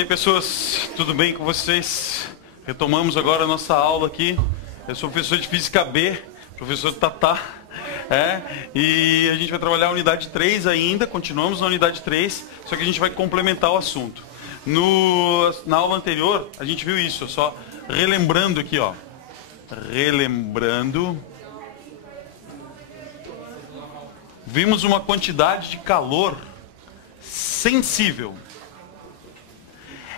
aí, pessoas, tudo bem com vocês? Retomamos agora a nossa aula aqui. Eu sou professor de Física B, professor Tatá, e a gente vai trabalhar a unidade 3 ainda, continuamos na unidade 3, só que a gente vai complementar o assunto. Na aula anterior, a gente viu isso, só relembrando aqui, ó. Relembrando. Vimos uma quantidade de calor sensível.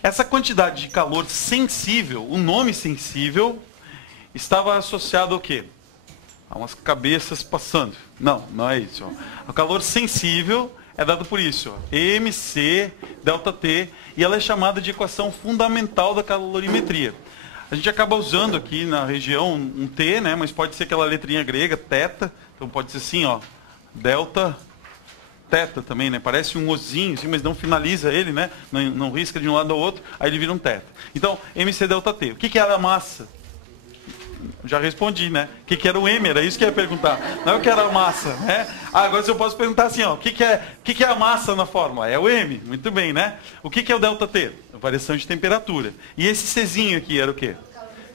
Essa quantidade de calor sensível, o nome sensível, estava associado ao quê? A umas cabeças passando. Não, não é isso. Ó. O calor sensível é dado por isso. Ó. MC, ΔT, e ela é chamada de equação fundamental da calorimetria. A gente acaba usando aqui na região um T, né? Mas pode ser aquela letrinha grega, θ. Então pode ser assim, ó, delta, θ também, né? Parece um ozinho, assim, mas não finaliza ele, né? Não risca de um lado ao outro, aí ele vira um θ. Então, MC ΔT. O que era a massa? Já respondi, né? O que era o M? Era isso que eu ia perguntar. Não é o que era a massa, né? Agora eu posso perguntar assim, ó, o que é a massa na fórmula? É o M, muito bem, né? O que é o ΔT? Variação de temperatura. E esse Czinho aqui era o quê?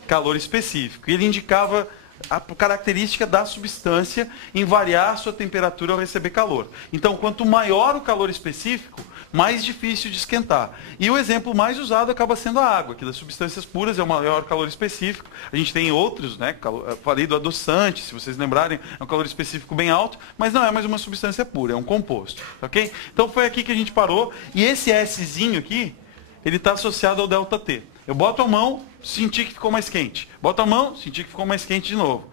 Calor específico. E ele indicava a característica da substância em variar a sua temperatura ao receber calor. Então, quanto maior o calor específico, mais difícil de esquentar. E o exemplo mais usado acaba sendo a água, que das substâncias puras é o maior calor específico. A gente tem outros, né? Falei do adoçante, se vocês lembrarem, é um calor específico bem alto, mas não é mais uma substância pura, é um composto. Ok? Então foi aqui que a gente parou. E esse Szinho aqui, ele está associado ao ΔT. Eu boto a mão, senti que ficou mais quente. Boto a mão, senti que ficou mais quente de novo.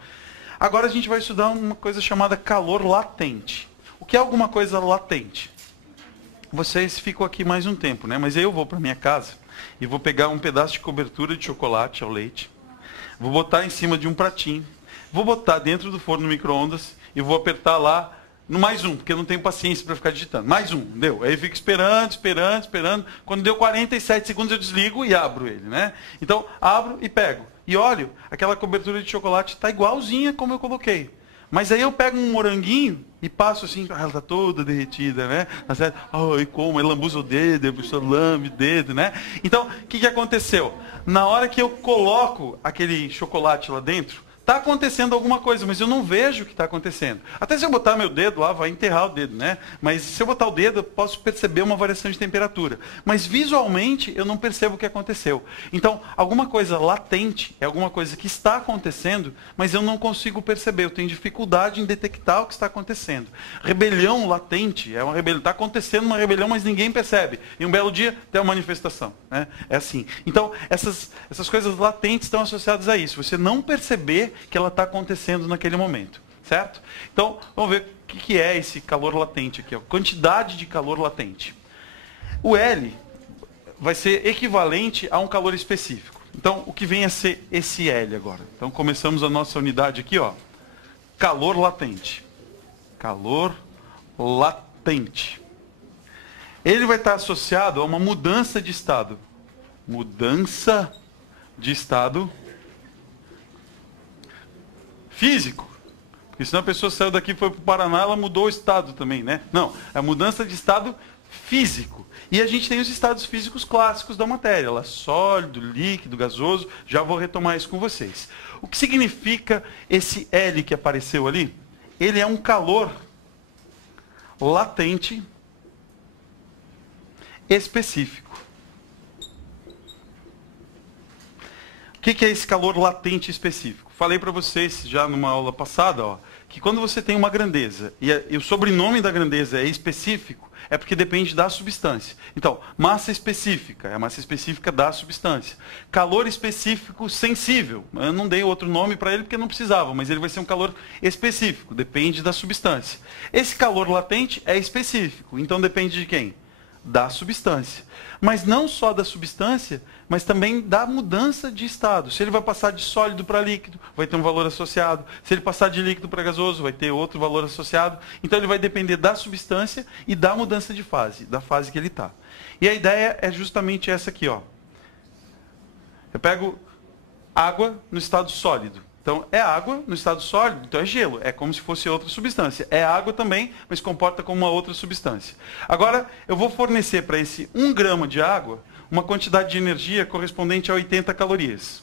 Agora a gente vai estudar uma coisa chamada calor latente. O que é alguma coisa latente? Vocês ficam aqui mais um tempo, né? Mas aí eu vou para minha casa e vou pegar um pedaço de cobertura de chocolate ao leite. Vou botar em cima de um pratinho. Vou botar dentro do forno micro-ondas e vou apertar lá no mais um, porque eu não tenho paciência para ficar digitando. Mais um, deu. Aí eu fico esperando. Quando deu 47 segundos eu desligo e abro ele, né? Então, abro e pego. E olho, aquela cobertura de chocolate está igualzinha como eu coloquei. Mas aí eu pego um moranguinho e passo assim, ela está toda derretida, né? Ai, como? Aí lambuza o dedo, a pessoa lambe o dedo, né? Então, o que aconteceu? Na hora que eu coloco aquele chocolate lá dentro, está acontecendo alguma coisa, mas eu não vejo o que está acontecendo. Até se eu botar meu dedo lá, vai enterrar o dedo, né? Mas se eu botar o dedo, eu posso perceber uma variação de temperatura. Mas visualmente, eu não percebo o que aconteceu. Então, alguma coisa latente é alguma coisa que está acontecendo, mas eu não consigo perceber. Eu tenho dificuldade em detectar o que está acontecendo. Rebelião latente é uma rebelião. Está acontecendo uma rebelião, mas ninguém percebe. E um belo dia, tem uma manifestação. Né? É assim. Então, essas coisas latentes estão associadas a isso. Você não perceber que ela está acontecendo naquele momento, certo? Então, vamos ver o que é esse calor latente aqui, ó. Quantidade de calor latente. O L vai ser equivalente a um calor específico. Então, o que vem a ser esse L agora? Então, começamos a nossa unidade aqui, ó. Calor latente. Calor latente. Ele vai estar associado a uma mudança de estado. Mudança de estado físico. Porque senão a pessoa saiu daqui e foi para o Paraná, ela mudou o estado também, né? Não, é a mudança de estado físico. E a gente tem os estados físicos clássicos da matéria, lá, sólido, líquido, gasoso. Já vou retomar isso com vocês. O que significa esse L que apareceu ali? Ele é um calor latente específico. O que é esse calor latente específico? Falei para vocês já numa aula passada, ó, que quando você tem uma grandeza e o sobrenome da grandeza é específico, é porque depende da substância. Então, massa específica, é a massa específica da substância. Calor específico sensível, eu não dei outro nome para ele porque não precisava, mas ele vai ser um calor específico, depende da substância. Esse calor latente é específico, então depende de quem? Da substância. Mas não só da substância, mas também da mudança de estado. Se ele vai passar de sólido para líquido, vai ter um valor associado. Se ele passar de líquido para gasoso, vai ter outro valor associado. Então ele vai depender da substância e da mudança de fase, da fase que ele está. E a ideia é justamente essa aqui, ó. Eu pego água no estado sólido. Então, é água no estado sólido, então é gelo. É como se fosse outra substância. É água também, mas comporta como uma outra substância. Agora, eu vou fornecer para esse 1 grama de água uma quantidade de energia correspondente a 80 calorias.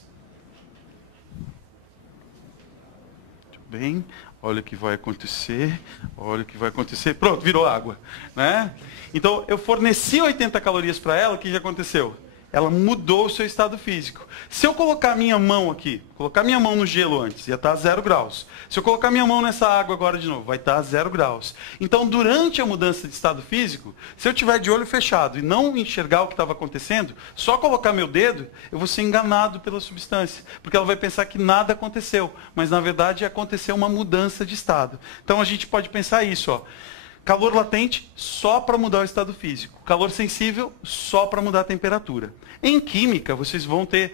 Muito bem. Olha o que vai acontecer. Olha o que vai acontecer. Pronto, virou água, né? Então, eu forneci 80 calorias para ela, o que aconteceu? Ela mudou o seu estado físico. Se eu colocar minha mão aqui, colocar minha mão no gelo antes, ia estar a 0 graus. Se eu colocar minha mão nessa água agora de novo, vai estar a 0 graus. Então, durante a mudança de estado físico, se eu tiver de olho fechado e não enxergar o que estava acontecendo, só colocar meu dedo, eu vou ser enganado pela substância. Porque ela vai pensar que nada aconteceu. Mas, na verdade, aconteceu uma mudança de estado. Então, a gente pode pensar isso, ó. Calor latente, só para mudar o estado físico. Calor sensível, só para mudar a temperatura. Em química, vocês vão ter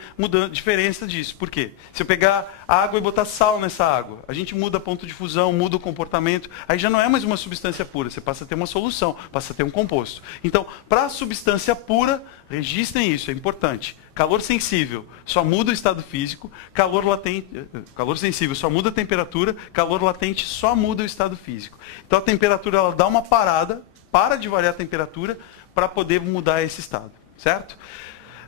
diferença disso. Por quê? Se eu pegar água e botar sal nessa água, a gente muda ponto de fusão, muda o comportamento, aí já não é mais uma substância pura, você passa a ter uma solução, passa a ter um composto. Então, para a substância pura, registrem isso, é importante. Calor sensível só muda o estado físico, calor sensível só muda a temperatura, calor latente só muda o estado físico. Então a temperatura ela dá uma parada, para de variar a temperatura para poder mudar esse estado, certo?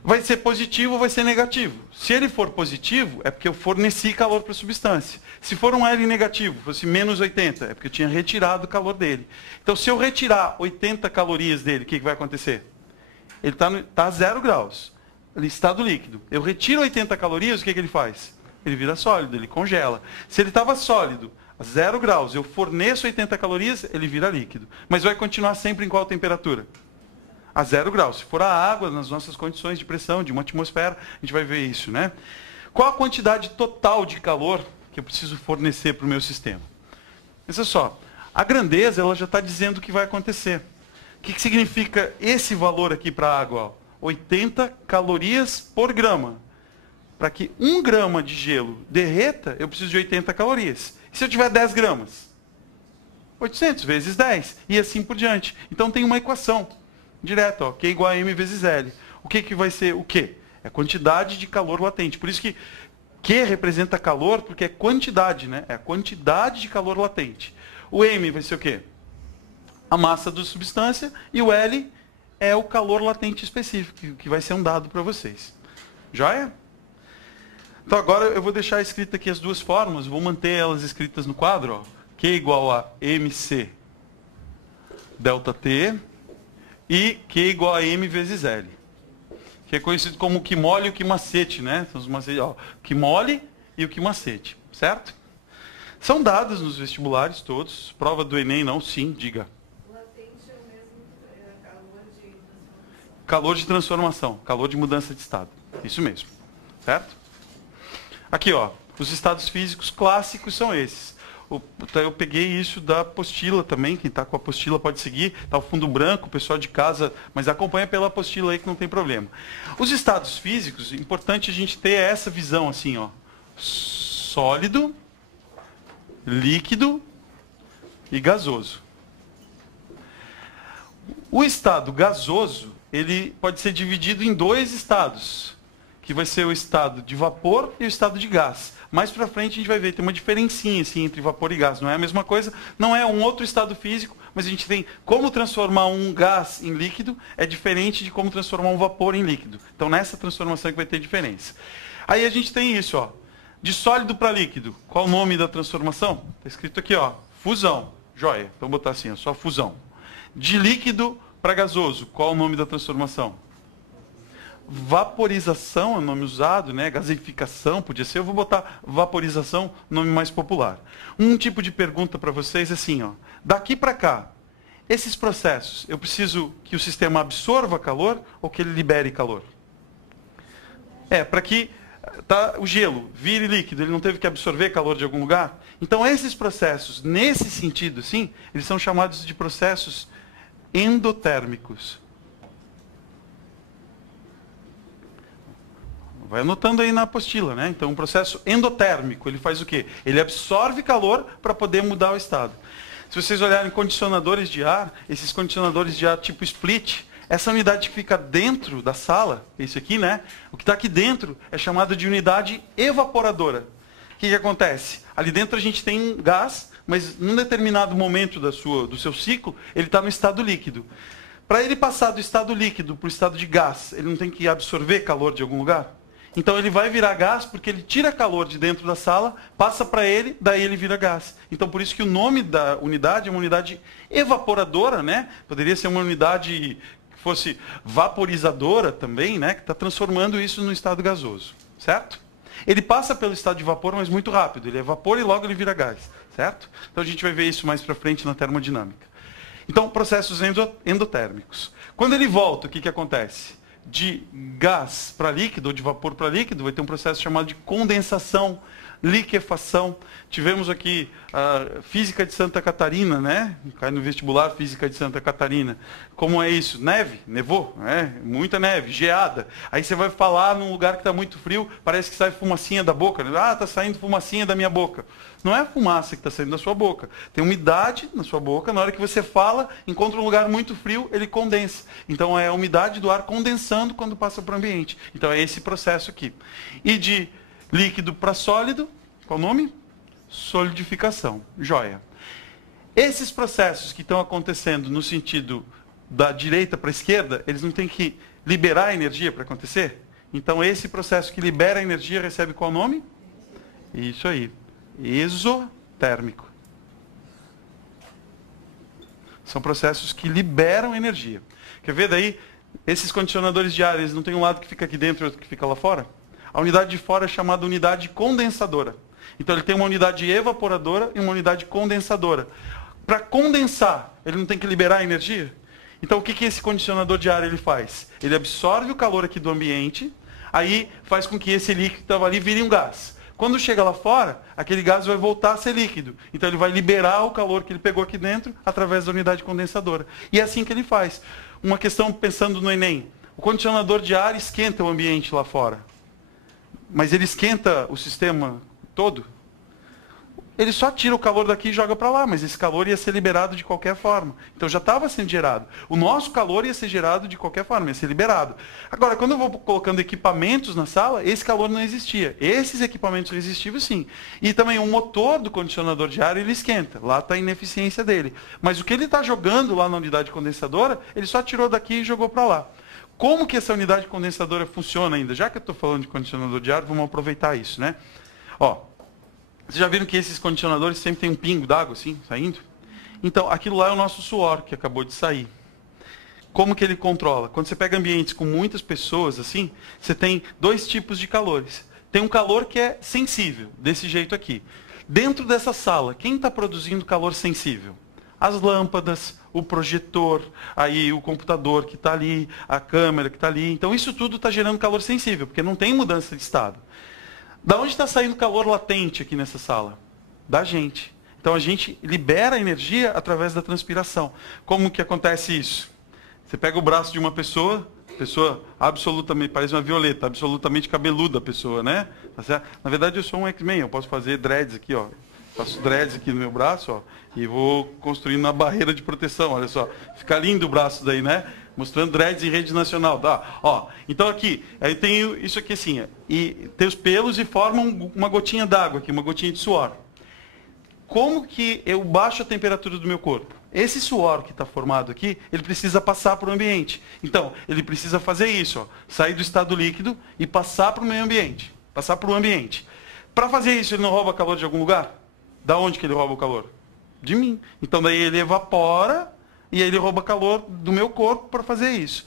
Vai ser positivo ou vai ser negativo? Se ele for positivo, é porque eu forneci calor para a substância. Se for um L negativo, fosse menos 80, é porque eu tinha retirado o calor dele. Então se eu retirar 80 calorias dele, o que vai acontecer? Ele está a 0 graus. Estado líquido. Eu retiro 80 calorias, o que ele faz? Ele vira sólido, ele congela. Se ele estava sólido, a 0 graus, eu forneço 80 calorias, ele vira líquido. Mas vai continuar sempre em qual temperatura? A 0 graus. Se for a água, nas nossas condições de pressão, de uma atmosfera, a gente vai ver isso, né? Qual a quantidade total de calor que eu preciso fornecer para o meu sistema? Pensa só, a grandeza ela já está dizendo o que vai acontecer. O que significa esse valor aqui para a água? Ó? 80 calorias por grama. Para que 1 grama de gelo derreta, eu preciso de 80 calorias. E se eu tiver 10 gramas? 800 vezes 10. E assim por diante. Então tem uma equação direta, ó, Q igual a M vezes L. O que vai ser o Q? É a quantidade de calor latente. Por isso que Q representa calor, porque é quantidade, né? É a quantidade de calor latente. O M vai ser o quê? A massa da substância. E o L é o calor latente específico, que vai ser um dado para vocês. Joia? Então agora eu vou deixar escrito aqui as duas fórmulas, vou manter elas escritas no quadro. Ó. Q igual a MC delta T e Q igual a M vezes L. Que é conhecido como o que mole e o que macete, né? São os macetes, ó, o que mole e o que macete, certo? São dados nos vestibulares todos. Prova do Enem não, sim, diga. Calor de transformação, calor de mudança de estado. Isso mesmo. Certo? Aqui, ó, os estados físicos clássicos são esses. Eu peguei isso da apostila também, quem está com a apostila pode seguir. Está o fundo branco, o pessoal de casa, mas acompanha pela apostila aí que não tem problema. Os estados físicos, importante a gente ter essa visão assim, ó. Sólido, líquido e gasoso. O estado gasoso, ele pode ser dividido em 2 estados, que vai ser o estado de vapor e o estado de gás. Mais para frente a gente vai ver, tem uma diferencinha assim, entre vapor e gás. Não é a mesma coisa, não é um outro estado físico, mas a gente tem como transformar um gás em líquido, é diferente de como transformar um vapor em líquido. Então nessa transformação que vai ter diferença. Aí a gente tem isso, ó, de sólido para líquido. Qual o nome da transformação? Está escrito aqui, ó, fusão. Joia, então vou botar assim, ó, só fusão. De líquido para gasoso, qual o nome da transformação? Vaporização é o nome usado, né? Gaseificação podia ser, eu vou botar vaporização, nome mais popular. Um tipo de pergunta para vocês é assim, ó, daqui para cá, esses processos, eu preciso que o sistema absorva calor ou que ele libere calor? Para que o gelo vire líquido, ele não teve que absorver calor de algum lugar? Então esses processos, nesse sentido, sim, eles são chamados de processos endotérmicos. Vai anotando aí na apostila, né? Então, um processo endotérmico, ele faz o quê? Ele absorve calor para poder mudar o estado. Se vocês olharem condicionadores de ar, esses condicionadores de ar tipo split, essa unidade que fica dentro da sala, esse aqui, né? O que está aqui dentro é chamado de unidade evaporadora. O que acontece? Ali dentro a gente tem gás, mas num determinado momento do seu ciclo, ele está no estado líquido. Para ele passar do estado líquido para o estado de gás, ele não tem que absorver calor de algum lugar? Então ele vai virar gás porque ele tira calor de dentro da sala, passa para ele, daí ele vira gás. Então por isso que o nome da unidade é uma unidade evaporadora, né? Poderia ser uma unidade que fosse vaporizadora também, né? Que está transformando isso no estado gasoso, certo? Ele passa pelo estado de vapor, mas muito rápido. Ele é vapor e logo ele vira gás, certo? Então a gente vai ver isso mais para frente na termodinâmica. Então, processos endotérmicos. Quando ele volta, o que acontece? De gás para líquido, ou de vapor para líquido, vai ter um processo chamado de condensação, liquefação. Tivemos aqui a Física de Santa Catarina, né? Cai no vestibular, Física de Santa Catarina. Como é isso? Neve, nevou, né? Muita neve, geada. Aí você vai falar num lugar que está muito frio, parece que sai fumacinha da boca. Ah, está saindo fumacinha da minha boca. Não é a fumaça que está saindo da sua boca. Tem umidade na sua boca, na hora que você fala, encontra um lugar muito frio, ele condensa. Então é a umidade do ar condensando quando passa para o ambiente. Então é esse processo aqui. E de líquido para sólido, qual o nome? Solidificação. Joia. Esses processos que estão acontecendo no sentido da direita para a esquerda, eles não têm que liberar energia para acontecer? Então esse processo que libera energia recebe qual nome? Isso aí. Exotérmico. São processos que liberam energia. Quer ver daí? Esses condicionadores de ar, eles não têm um lado que fica aqui dentro e outro que fica lá fora? A unidade de fora é chamada unidade condensadora. Então ele tem uma unidade evaporadora e uma unidade condensadora. Para condensar, ele não tem que liberar energia? Então o que esse condicionador de ar ele faz? Ele absorve o calor aqui do ambiente, aí faz com que esse líquido que estava ali vire um gás. Quando chega lá fora, aquele gás vai voltar a ser líquido. Então ele vai liberar o calor que ele pegou aqui dentro através da unidade condensadora. E é assim que ele faz. Uma questão pensando no Enem. O condicionador de ar esquenta o ambiente lá fora. Mas ele esquenta o sistema todo? Ele só tira o calor daqui e joga para lá, mas esse calor ia ser liberado de qualquer forma. Então já estava sendo gerado. O nosso calor ia ser gerado de qualquer forma, ia ser liberado. Agora, quando eu vou colocando equipamentos na sala, esse calor não existia. Esses equipamentos resistíveis, sim. E também o motor do condicionador de ar, ele esquenta. Lá está a ineficiência dele. Mas o que ele está jogando lá na unidade condensadora, ele só tirou daqui e jogou para lá. Como que essa unidade condensadora funciona ainda? Já que eu estou falando de condicionador de ar, vamos aproveitar isso, né? Ó, vocês já viram que esses condicionadores sempre tem um pingo d'água assim, saindo? Então, aquilo lá é o nosso suor que acabou de sair. Como que ele controla? Quando você pega ambientes com muitas pessoas, assim, você tem dois tipos de calores. Tem um calor que é sensível, desse jeito aqui. Dentro dessa sala, quem está produzindo calor sensível? As lâmpadas, o projetor, aí o computador que está ali, a câmera que está ali. Então isso tudo está gerando calor sensível, porque não tem mudança de estado. Da onde está saindo calor latente aqui nessa sala? Da gente. Então a gente libera energia através da transpiração. Como que acontece isso? Você pega o braço de uma pessoa absolutamente, parece uma violeta, absolutamente cabeluda a pessoa, né? Tá certo? Na verdade eu sou um X-Men, eu posso fazer dreads aqui, ó. Faço dreads aqui no meu braço, ó, e vou construindo uma barreira de proteção, olha só. Fica lindo o braço daí, né? Mostrando dreads em rede nacional, tá? Ó, então aqui, aí tem isso aqui assim, e tem os pelos e formam uma gotinha d'água aqui, uma gotinha de suor. Como que eu baixo a temperatura do meu corpo? Esse suor que está formado aqui, ele precisa passar para o ambiente. Então, ele precisa fazer isso, ó, sair do estado líquido e passar para o meio ambiente, passar para o ambiente. Para fazer isso, ele não rouba calor de algum lugar? Da onde que ele rouba o calor? De mim. Então daí ele evapora e aí ele rouba calor do meu corpo para fazer isso.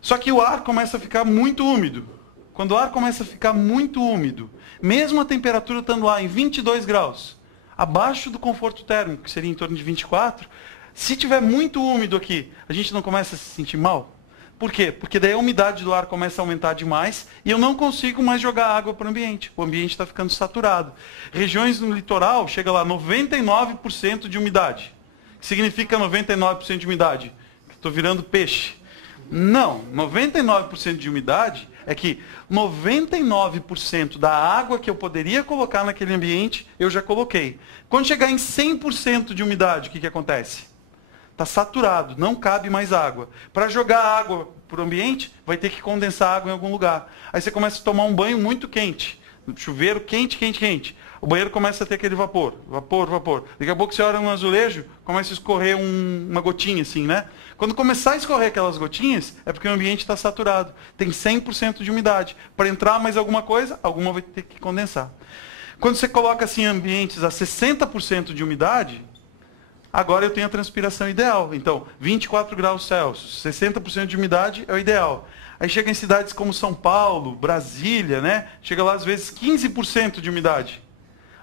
Só que o ar começa a ficar muito úmido. Quando o ar começa a ficar muito úmido, mesmo a temperatura estando lá em 22 graus, abaixo do conforto térmico, que seria em torno de 24, se tiver muito úmido aqui, a gente não começa a se sentir mal? Por quê? Porque daí a umidade do ar começa a aumentar demais e eu não consigo mais jogar água para o ambiente. O ambiente está ficando saturado. Regiões no litoral, chega lá 99% de umidade. O que significa 99% de umidade? Estou virando peixe. Não, 99% de umidade é que 99% da água que eu poderia colocar naquele ambiente, eu já coloquei. Quando chegar em 100% de umidade, o que acontece? Está saturado, não cabe mais água. Para jogar água para o ambiente, vai ter que condensar água em algum lugar. Aí você começa a tomar um banho muito quente. Chuveiro quente, quente, quente. o banheiro começa a ter aquele vapor, vapor, vapor. Daqui a pouco você olha um azulejo, começa a escorrer uma gotinha assim, né? Quando começar a escorrer aquelas gotinhas, é porque o ambiente está saturado. Tem 100% de umidade. Para entrar mais alguma coisa, alguma vai ter que condensar. Quando você coloca assim ambientes a 60% de umidade, agora eu tenho a transpiração ideal. Então, 24 graus Celsius, 60% de umidade é o ideal. Aí chega em cidades como São Paulo, Brasília, né? Chega lá às vezes 15% de umidade.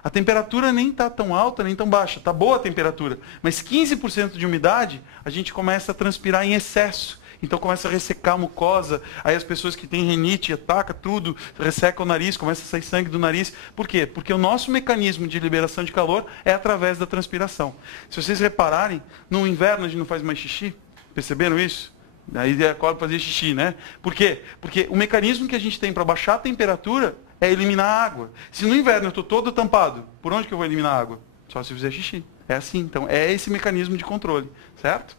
A temperatura nem está tão alta, nem tão baixa. Está boa a temperatura. Mas 15% de umidade, a gente começa a transpirar em excesso. Então começa a ressecar a mucosa. Aí as pessoas que têm rinite, ataca tudo, resseca o nariz, começa a sair sangue do nariz. Por quê? Porque o nosso mecanismo de liberação de calor é através da transpiração. Se vocês repararem, no inverno a gente não faz mais xixi. Perceberam isso? Aí acorda para fazer xixi, né? Por quê? Porque o mecanismo que a gente tem para baixar a temperatura é eliminar a água. Se no inverno eu estou todo tampado, por onde que eu vou eliminar a água? Só se eu fizer xixi. É assim. Então, é esse mecanismo de controle. Certo?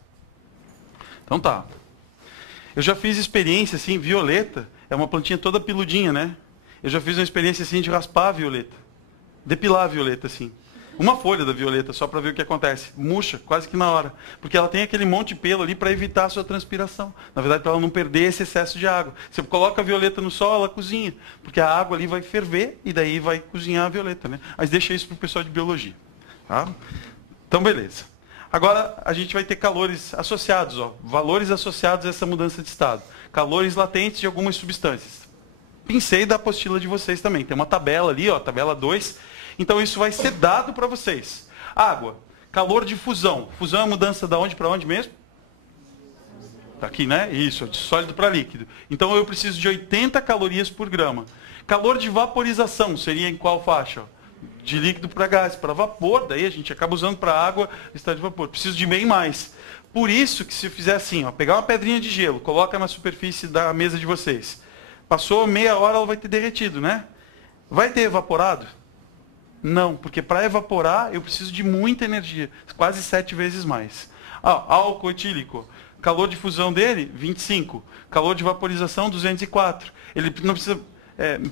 Então tá. Eu já fiz experiência, assim, violeta. É uma plantinha toda peludinha, né? Eu já fiz uma experiência, assim, de raspar a violeta. Depilar a violeta, assim. Uma folha da violeta, só para ver o que acontece. Murcha, quase que na hora. Porque ela tem aquele monte de pelo ali para evitar a sua transpiração. Na verdade, para ela não perder esse excesso de água. Você coloca a violeta no sol, ela cozinha. Porque a água ali vai ferver e daí vai cozinhar a violeta, né? Mas deixa isso para o pessoal de biologia. Tá? Então, beleza. Agora, a gente vai ter calores associados, ó, valores associados a essa mudança de estado. Calores latentes de algumas substâncias. Pincei da apostila de vocês também. Tem uma tabela ali, ó, tabela 2. Então, isso vai ser dado para vocês. Água, calor de fusão. Fusão é mudança de onde para onde mesmo? Está aqui, né? Isso, de sólido para líquido. Então, eu preciso de 80 calorias por grama. Calor de vaporização seria em qual faixa? De líquido para gás, para vapor. Daí a gente acaba usando para água, estado de vapor. Preciso de bem mais. Por isso que se eu fizer assim, ó, pegar uma pedrinha de gelo, coloca na superfície da mesa de vocês. Passou meia hora, ela vai ter derretido, né? Vai ter evaporado? Não, porque para evaporar eu preciso de muita energia, quase 7 vezes mais. Álcool etílico, calor de fusão dele, 25. Calor de vaporização, 204. Ele não precisa,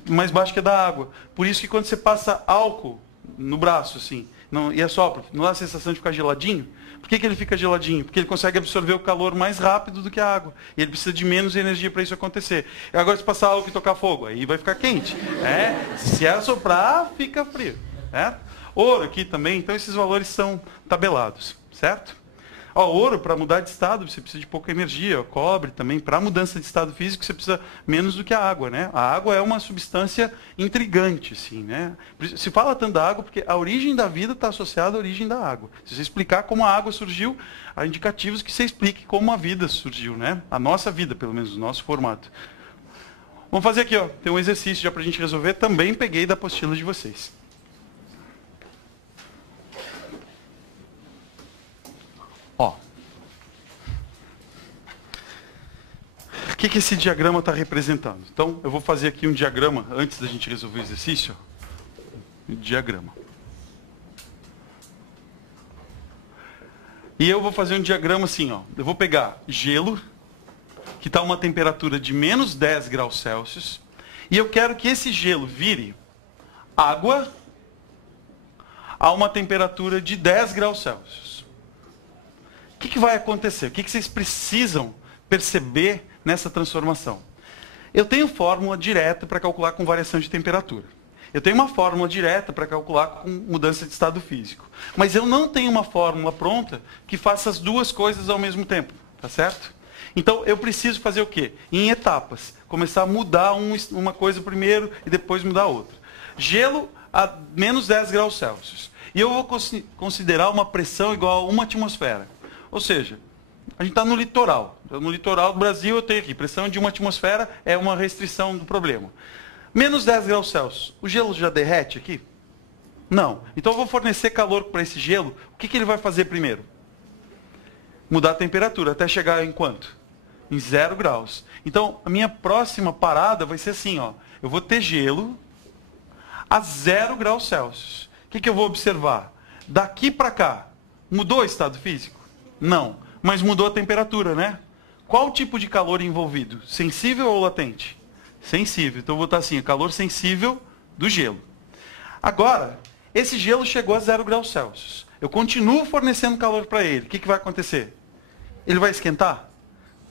mais baixo que a da água. Por isso que quando você passa álcool no braço, assim, e assopra, não dá a sensação de ficar geladinho? Por que ele fica geladinho? Porque ele consegue absorver o calor mais rápido do que a água. E ele precisa de menos energia para isso acontecer. E agora, se passar álcool e tocar fogo, aí vai ficar quente. Se assoprar, fica frio. Certo? Ouro aqui também, então esses valores são tabelados, certo? Ouro, para mudar de estado, você precisa de pouca energia. Cobre também, para mudança de estado físico, você precisa menos do que a água, né? A água é uma substância intrigante, assim, né? Se fala tanto da água porque a origem da vida está associada à origem da água. Se você explicar como a água surgiu, há indicativos que você explique como a vida surgiu, né? A nossa vida, pelo menos, o nosso formato. Vamos fazer aqui, ó. Tem um exercício já para a gente resolver. Também peguei da apostila de vocês. O que esse diagrama está representando? Então, eu vou fazer aqui um diagrama, antes da gente resolver o exercício. Um diagrama. E eu vou fazer um diagrama assim, ó. Eu vou pegar gelo, que está a uma temperatura de menos 10 graus Celsius, e eu quero que esse gelo vire água a uma temperatura de 10 graus Celsius. O que vai acontecer? O que vocês precisam perceber nessa transformação? Eu tenho fórmula direta para calcular com variação de temperatura. Eu tenho uma fórmula direta para calcular com mudança de estado físico. Mas eu não tenho uma fórmula pronta que faça as duas coisas ao mesmo tempo. Tá certo? Então, eu preciso fazer o quê? Em etapas. Começar a mudar uma coisa primeiro e depois mudar outra. Gelo a menos 10 graus Celsius. E eu vou considerar uma pressão igual a 1 atmosfera. Ou seja, a gente está no litoral. No litoral do Brasil eu tenho aqui, pressão de 1 atmosfera é uma restrição do problema. Menos 10 graus Celsius, o gelo já derrete aqui? Não. Então eu vou fornecer calor para esse gelo. O que ele vai fazer primeiro? Mudar a temperatura, até chegar em quanto? Em 0 graus. Então a minha próxima parada vai ser assim, ó. Eu vou ter gelo a 0 graus Celsius. O que eu vou observar? Daqui para cá, mudou o estado físico? Não. Mas mudou a temperatura, né? Qual tipo de calor envolvido? Sensível ou latente? Sensível. Então eu vou botar assim, calor sensível do gelo. Agora, esse gelo chegou a 0 graus Celsius. Eu continuo fornecendo calor para ele. O que vai acontecer? Ele vai esquentar?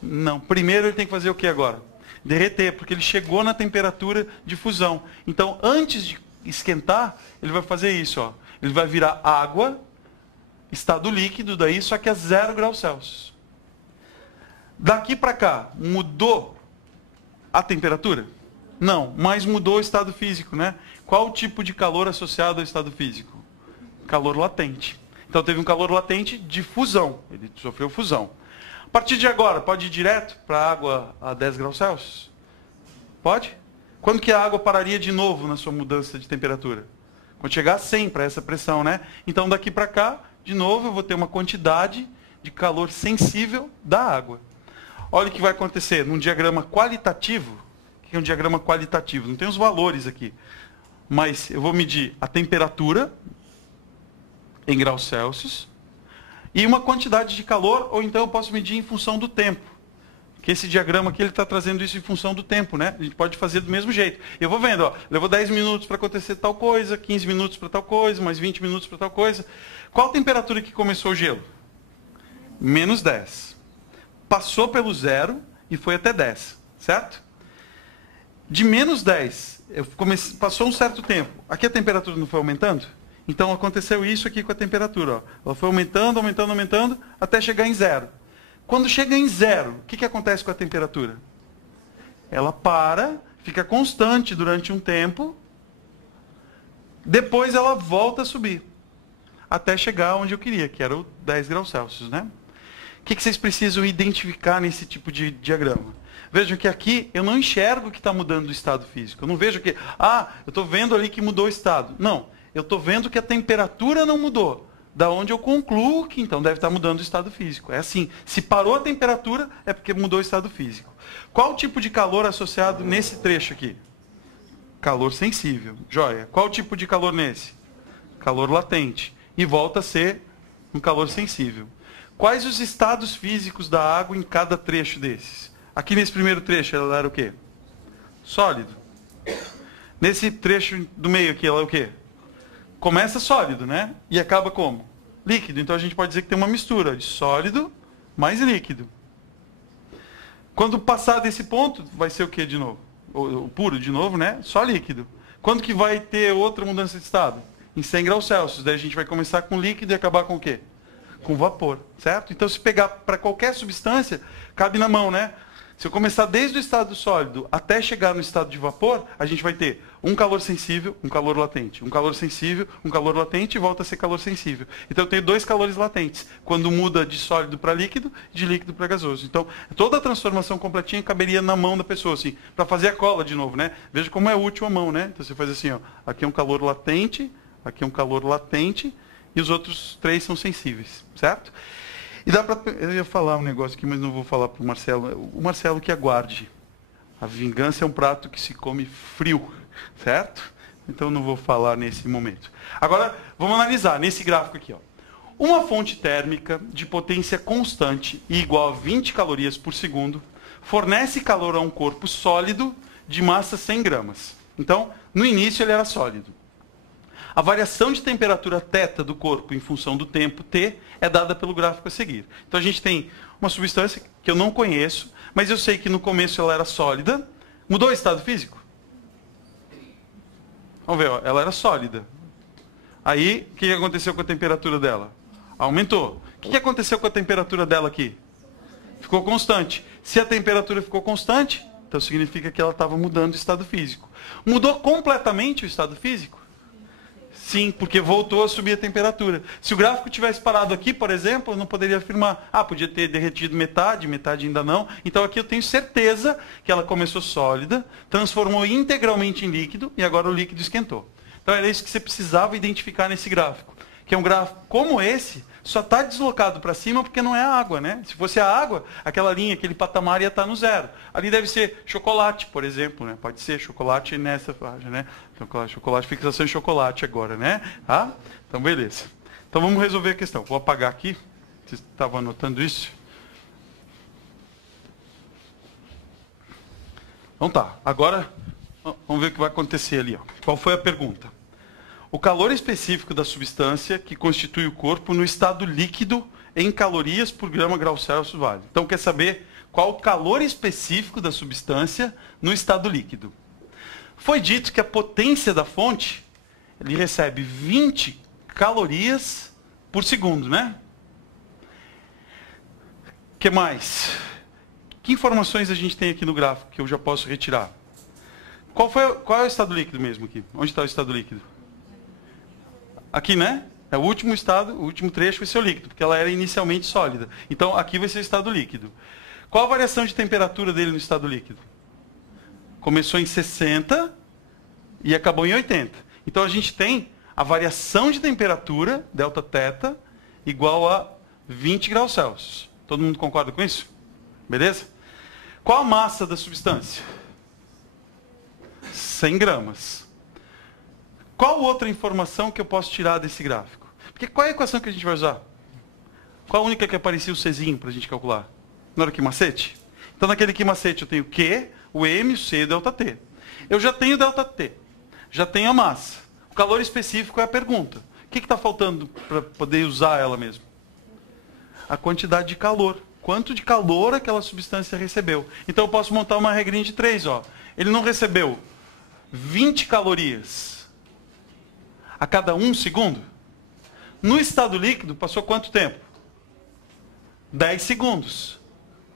Não. Primeiro ele tem que fazer o que agora? Derreter, porque ele chegou na temperatura de fusão. Então, antes de esquentar, ele vai fazer isso. Ó. Ele vai virar água, estado líquido, daí só que a 0 graus Celsius. Daqui para cá, mudou a temperatura? Não, mas mudou o estado físico, né? Qual o tipo de calor associado ao estado físico? Calor latente. Então teve um calor latente de fusão. Ele sofreu fusão. A partir de agora, pode ir direto para a água a 10 graus Celsius? Pode? Quando que a água pararia de novo na sua mudança de temperatura? Quando chegar a 100 para essa pressão, né? Então daqui para cá, de novo, eu vou ter uma quantidade de calor sensível da água. Olha o que vai acontecer num diagrama qualitativo. O que é um diagrama qualitativo? Não tem os valores aqui. Mas eu vou medir a temperatura em graus Celsius e uma quantidade de calor, ou então eu posso medir em função do tempo. Que esse diagrama aqui ele está trazendo isso em função do tempo, né? A gente pode fazer do mesmo jeito. Eu vou vendo, ó, levou 10 minutos para acontecer tal coisa, 15 minutos para tal coisa, mais 20 minutos para tal coisa. Qual a temperatura que começou o gelo? Menos 10. Passou pelo 0 e foi até 10, certo? De menos 10, passou um certo tempo. Aqui a temperatura não foi aumentando? Então aconteceu isso aqui com a temperatura. Ó. Ela foi aumentando, aumentando, aumentando, até chegar em 0. Quando chega em 0, o que acontece com a temperatura? Ela para, fica constante durante um tempo, depois ela volta a subir, até chegar onde eu queria, que era o 10 graus Celsius, né? O que vocês precisam identificar nesse tipo de diagrama? Vejam que aqui eu não enxergo que está mudando o estado físico. Eu não vejo que, eu estou vendo ali que mudou o estado. Não, eu estou vendo que a temperatura não mudou. Da onde eu concluo que então deve estar mudando o estado físico. É assim, se parou a temperatura, é porque mudou o estado físico. Qual o tipo de calor associado nesse trecho aqui? Calor sensível. Joia. Qual o tipo de calor nesse? Calor latente. E volta a ser um calor sensível. Quais os estados físicos da água em cada trecho desses? Aqui nesse primeiro trecho ela era o quê? Sólido. Nesse trecho do meio aqui ela é o quê? Começa sólido, né? E acaba como? Líquido. Então a gente pode dizer que tem uma mistura de sólido mais líquido. Quando passar desse ponto, vai ser o que de novo? O puro de novo, né? Só líquido. Quando que vai ter outra mudança de estado? Em 100 graus Celsius. Daí a gente vai começar com líquido e acabar com o quê? Com vapor, certo? Então se pegar para qualquer substância, cabe na mão, né? Se eu começar desde o estado sólido até chegar no estado de vapor, a gente vai ter um calor sensível, um calor latente. Um calor sensível, um calor latente e volta a ser calor sensível. Então eu tenho dois calores latentes, quando muda de sólido para líquido, de líquido para gasoso. Então toda a transformação completinha caberia na mão da pessoa, assim, para fazer a cola de novo, né? Veja como é útil a mão, né? Então você faz assim, ó, aqui é um calor latente, aqui é um calor latente e os outros três são sensíveis, certo? E dá para... Eu ia falar um negócio aqui, mas não vou falar para o Marcelo. O Marcelo que aguarde. A vingança é um prato que se come frio, certo? Então não vou falar nesse momento. Agora, vamos analisar nesse gráfico aqui. Ó. Uma fonte térmica de potência constante e igual a 20 calorias por segundo fornece calor a um corpo sólido de massa 100 gramas. Então, no início ele era sólido. A variação de temperatura θ do corpo em função do tempo t é dada pelo gráfico a seguir. Então a gente tem uma substância que eu não conheço, mas eu sei que no começo ela era sólida. Mudou o estado físico? Vamos ver, ó, ela era sólida. Aí, o que aconteceu com a temperatura dela? Aumentou. O que aconteceu com a temperatura dela aqui? Ficou constante. Se a temperatura ficou constante, então significa que ela estava mudando o estado físico. Mudou completamente o estado físico? Sim, porque voltou a subir a temperatura. Se o gráfico tivesse parado aqui, por exemplo, eu não poderia afirmar, podia ter derretido metade, metade ainda não. Então aqui eu tenho certeza que ela começou sólida, transformou integralmente em líquido e agora o líquido esquentou. Então era isso que você precisava identificar nesse gráfico. Que é um gráfico como esse, só está deslocado para cima porque não é a água, né? Se fosse a água, aquela linha, aquele patamar ia estar no zero. Ali deve ser chocolate, por exemplo, né? Pode ser chocolate nessa faixa, né? Chocolate, fixação em chocolate agora, né? Tá? Então, beleza. Então, vamos resolver a questão. Vou apagar aqui. Vocês estavam anotando isso? Então tá. Agora, vamos ver o que vai acontecer ali. Ó. Qual foi a pergunta? o calor específico da substância que constitui o corpo no estado líquido em calorias por grama grau Celsius válido. Então, quer saber qual o calor específico da substância no estado líquido. Foi dito que a potência da fonte, ele recebe 20 calorias por segundo, né? O que mais? Que informações a gente tem aqui no gráfico que eu já posso retirar? Qual é o estado líquido mesmo aqui? Onde está o estado líquido? Aqui, né? É o último estado, o último trecho vai ser o líquido, porque ela era inicialmente sólida. Então, aqui vai ser o estado líquido. Qual a variação de temperatura dele no estado líquido? Começou em 60 e acabou em 80. Então, a gente tem a variação de temperatura, delta θ, igual a 20 graus Celsius. Todo mundo concorda com isso? Beleza? Qual a massa da substância? 100 gramas. Qual outra informação que eu posso tirar desse gráfico? Porque qual é a equação que a gente vai usar? Qual a única que aparecia o Czinho para a gente calcular? Não era o Q-macete? Então, naquele Q-macete eu tenho o Q, o M, o C e o ΔT. Eu já tenho o ΔT. Já tenho a massa. O calor específico é a pergunta. O que está faltando para poder usar ela mesmo? A quantidade de calor. Quanto de calor aquela substância recebeu. Então, eu posso montar uma regrinha de 3. Ó. Ele não recebeu 20 calorias a cada 1 segundo? No estado líquido, passou quanto tempo? 10 segundos.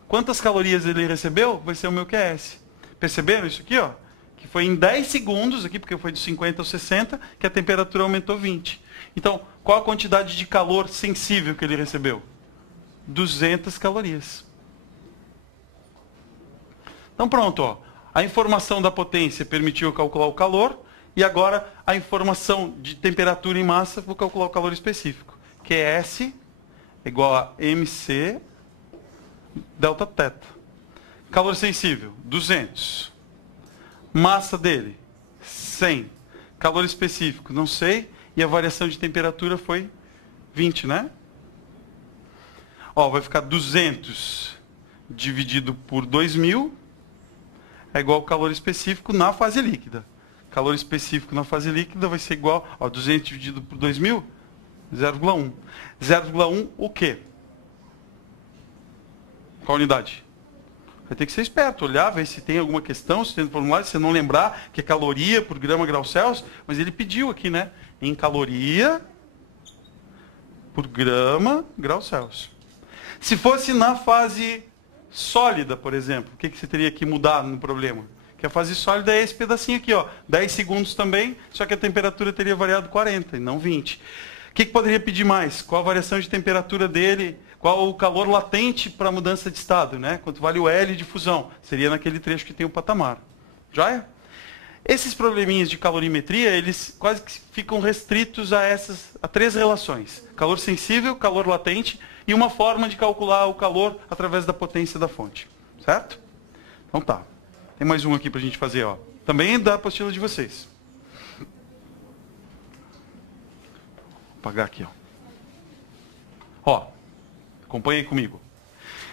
Quantas calorias ele recebeu? Vai ser o meu QS. Perceberam isso aqui? Ó? Que foi em 10 segundos, aqui, porque foi de 50 aos 60, que a temperatura aumentou 20. Então, qual a quantidade de calor sensível que ele recebeu? 200 calorias. Então, pronto. Ó. A informação da potência permitiu eu calcular o calor. E agora, a informação de temperatura e massa, vou calcular o calor específico. QS é igual a MC Δθ. Calor sensível, 200. Massa dele, 100. Calor específico, não sei. E a variação de temperatura foi 20, né? Ó, vai ficar 200 dividido por 2.000 é igual ao calor específico na fase líquida. Calor específico na fase líquida vai ser igual, ó, 200 dividido por 2.000, 0,1. 0,1 o quê? Qual unidade? Vai ter que ser esperto, olhar, ver se tem alguma questão, se tem no formulário, se você não lembrar que é caloria por grama grau Celsius, mas ele pediu aqui, né? Em caloria por grama grau Celsius. Se fosse na fase sólida, por exemplo, o que você teria que mudar no problema? Que a fase sólida é esse pedacinho aqui, ó, 10 segundos também, só que a temperatura teria variado 40 e não 20. O que poderia pedir mais? Qual a variação de temperatura dele? Qual o calor latente para a mudança de estado, né? Quanto vale o L de fusão? Seria naquele trecho que tem o patamar. Joia? Esses probleminhas de calorimetria, eles quase que ficam restritos a 3 relações. Calor sensível, calor latente e uma forma de calcular o calor através da potência da fonte. Certo? Então tá. Tem mais um aqui para a gente fazer, ó. Também da apostila de vocês. Vou apagar aqui, ó. Ó, acompanhe comigo.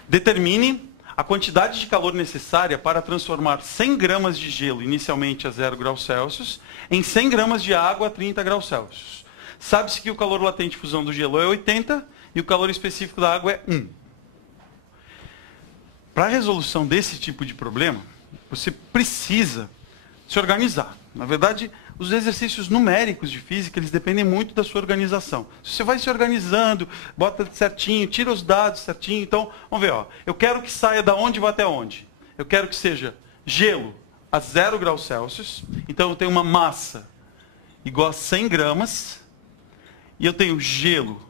Determine a quantidade de calor necessária para transformar 100 gramas de gelo, inicialmente a 0 graus Celsius, em 100 gramas de água a 30 graus Celsius. Sabe-se que o calor latente de fusão do gelo é 80 e o calor específico da água é 1. Para a resolução desse tipo de problema, você precisa se organizar. Na verdade, os exercícios numéricos de física, eles dependem muito da sua organização. Se você vai se organizando, bota certinho, tira os dados certinho. Então, vamos ver. Ó. Eu quero que saia da onde vai até onde. Eu quero que seja gelo a 0 graus Celsius. Então, eu tenho uma massa igual a 100 gramas. E eu tenho gelo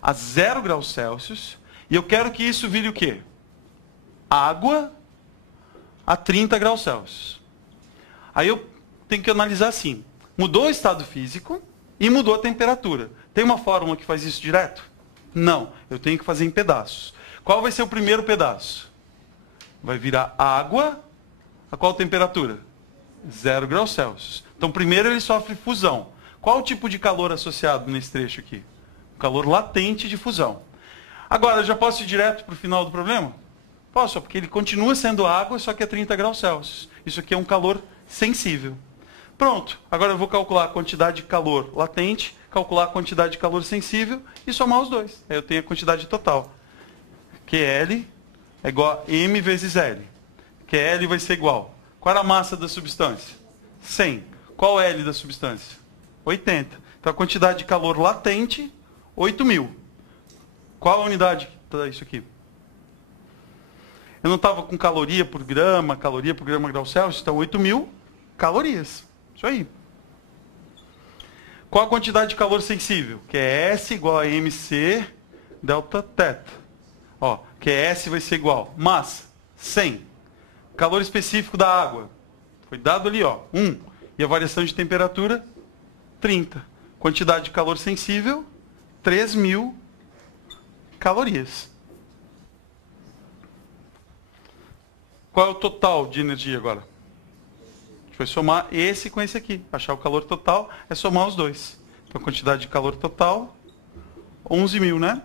a 0 graus Celsius. E eu quero que isso vire o quê? Água a 30 graus Celsius. Aí eu tenho que analisar assim. Mudou o estado físico e mudou a temperatura. Tem uma fórmula que faz isso direto? Não. Eu tenho que fazer em pedaços. Qual vai ser o primeiro pedaço? Vai virar água a qual temperatura? 0 graus Celsius. Então, primeiro ele sofre fusão. Qual o tipo de calor associado nesse trecho aqui? O calor latente de fusão. Agora, eu já posso ir direto para o final do problema? Posso, porque ele continua sendo água, só que é 30 graus Celsius. Isso aqui é um calor sensível. Pronto. Agora eu vou calcular a quantidade de calor latente, calcular a quantidade de calor sensível e somar os dois. Aí eu tenho a quantidade total. QL é igual a M vezes L. QL vai ser igual. Qual era a massa da substância? 100. Qual é L da substância? 80. Então a quantidade de calor latente, 8.000. Qual a unidade que dá isso aqui? Eu não estava com caloria por grama grau Celsius, então 8.000 calorias. Isso aí. Qual a quantidade de calor sensível? Que é S igual a MC delta θ. Ó, que é S vai ser igual. Massa, 100. Calor específico da água. Foi dado ali, ó, 1. E a variação de temperatura, 30. Quantidade de calor sensível, 3.000 calorias. Qual é o total de energia agora? A gente vai somar esse com esse aqui. Achar o calor total é somar os dois. Então, a quantidade de calor total, 11.000, né?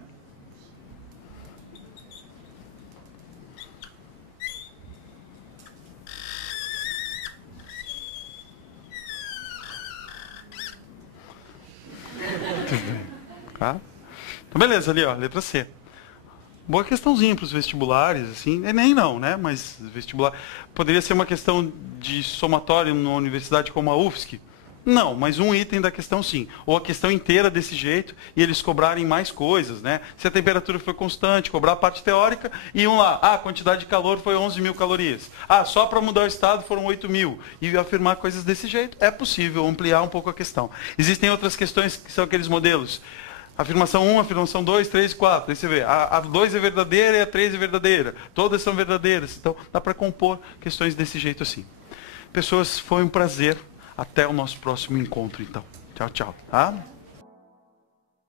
Tá? Então, beleza, ali, ó, letra C. Boa questãozinha para os vestibulares, assim. Nem não, né? Mas vestibular. Poderia ser uma questão de somatório numa universidade como a UFSC? Não, mas um item da questão sim. Ou a questão inteira desse jeito e eles cobrarem mais coisas, né? Se a temperatura foi constante, cobrar a parte teórica e iam lá, a quantidade de calor foi 11.000 calorias. Só para mudar o estado foram 8.000. E afirmar coisas desse jeito é possível ampliar um pouco a questão. Existem outras questões que são aqueles modelos. Afirmação 1, afirmação 2, 3, 4. Aí você vê, a 2 é verdadeira e a 3 é verdadeira. Todas são verdadeiras. Então, dá para compor questões desse jeito assim. Pessoas, foi um prazer. Até o nosso próximo encontro, então. Tchau, tchau. Tá?